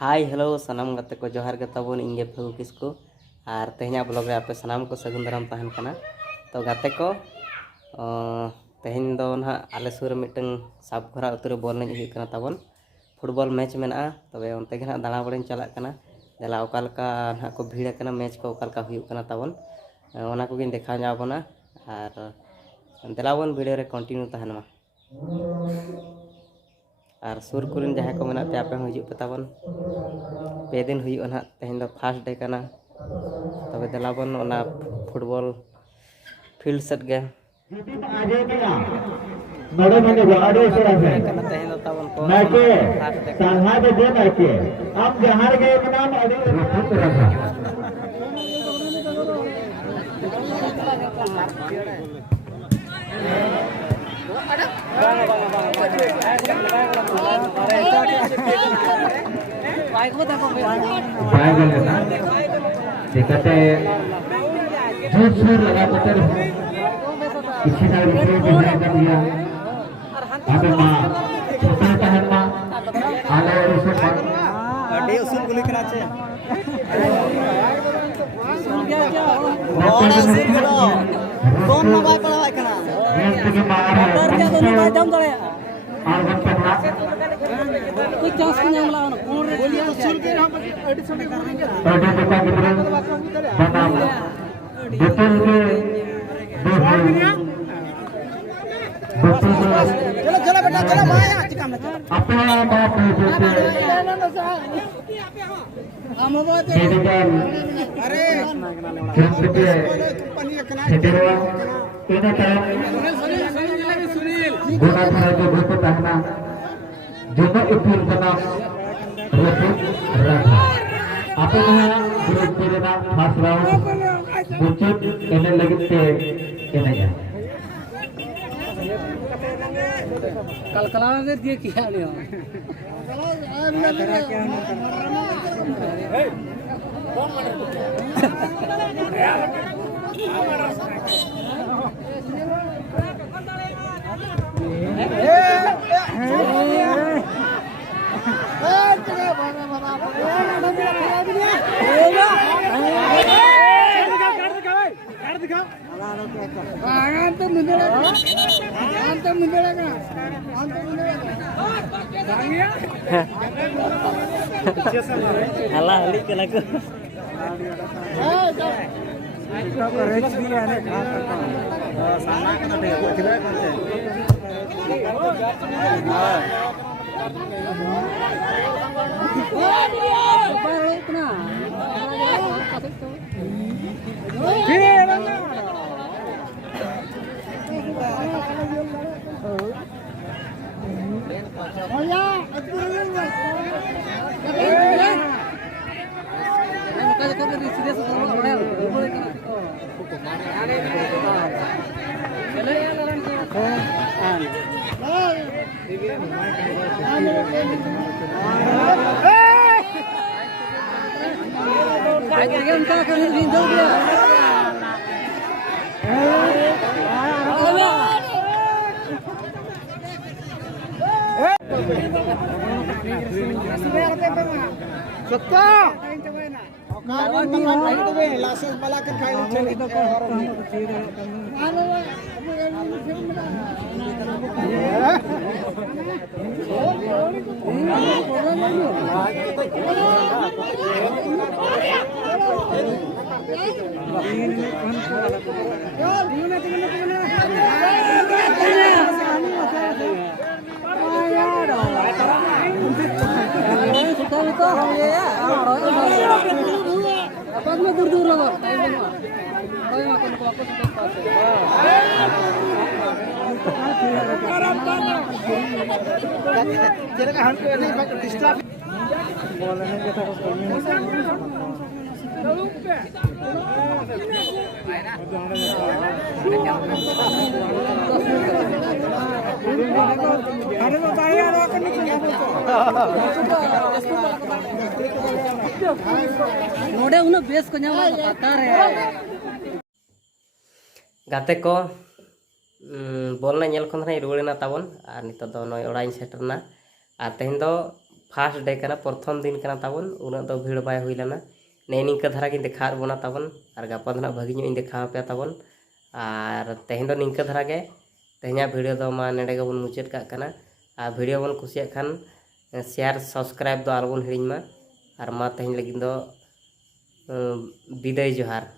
Hi hello सानाम गाते को जोहार गे ताबोन इंगे फगु किसको और तेहना ब्लॉग रे आपे सानाम को सगुन दाराम तहन कना। तो गाते को तेहन दो ना आले सुर मिटन साब खरा उतरे बॉल नहीं हुई कना ताबोन फुटबॉल मैच मेना तबे उनते गे ना दाना बड़ेन चलाक कना देला ओकालका ना को भीड़ कना मैच को ओकालका हुई कना ताबोन ओना को गिन देखा जाबोना और देलाबोन वीडियो रे कंटिन्यू तहन मा और सुर कुरिन जहाँ को मेना पे आपे हजू पे ताबन पे दिन हुई ना तेहन दो फार्स्ट डे कना तबे देलाबन ओना फुटबॉल फील्ड सेट गे नोड़े मने गाड़े से रहे कना तेहन दो ताबन को नाके फार्स्ट डे साहा दे दे नाके अब जहार गए नाम अड़ी रखा देखते जोर शोर लगा पत्थर किसी ना रुपये भी है कर दिया अब माँ छोटा टहल माँ आले और उसे डे उसूल गुली कना चे और उसूल गुलो कौन नबाय पढ़ाई कना के मारे कर क्या दोनों बाय दम दड़े और हम पढ़ना कोई चांस को नहीं मिला कौन रे बोलिए उसूल के हम एडिशन करेंगे और जो बता कितना बनाम बिल्कुल के चलो चलो बेटा चलो माया चिकन अपना बाप हम बात मेडिकल अरे कैंप के हेडरवा इन टाइम गुना था जो ग्रुप तहना दोनों इफिल बना रफिक रखा आप यहाँ ग्रुप के ना खास राउंड बुचित इन्हें लगते इन्हें जा कल कलावा दे दिए क्या नहीं हला हली के लगो सामना करना देखो खिला करते लासेस वाला के खाई चली में दूर दूर रहो कोई मत को आपको सुन पास तेरे का हाथ पे नहीं डिस्टर्ब बोलने के तो अरे बताइए यार नोडे उन्हें बेस को ᱧᱟᱢᱟ ᱠᱟᱛᱟ रे गाते को बॉल ना नेल खन रुआना ताबन और नित दो नय ओड़ा सेटरना और तेहन दो फार्स्ट डे करना प्रथम दिन करना ताबन उना दो भीड़ बाय हुई लेना ने निंका धारा गिन देखा बोना ताबन और गापा दना भागी इन देखा पे ताबन और तेहन दो निंका धारा गे तेहना वीडियो दो मा नेडे गबन मुचाद का कना और वीडियो बन कुसिया खान शेयर सब्सक्राइब दो आलबन हिड़िंग मा और मा तेहन लगिन दो विदाय जोहार।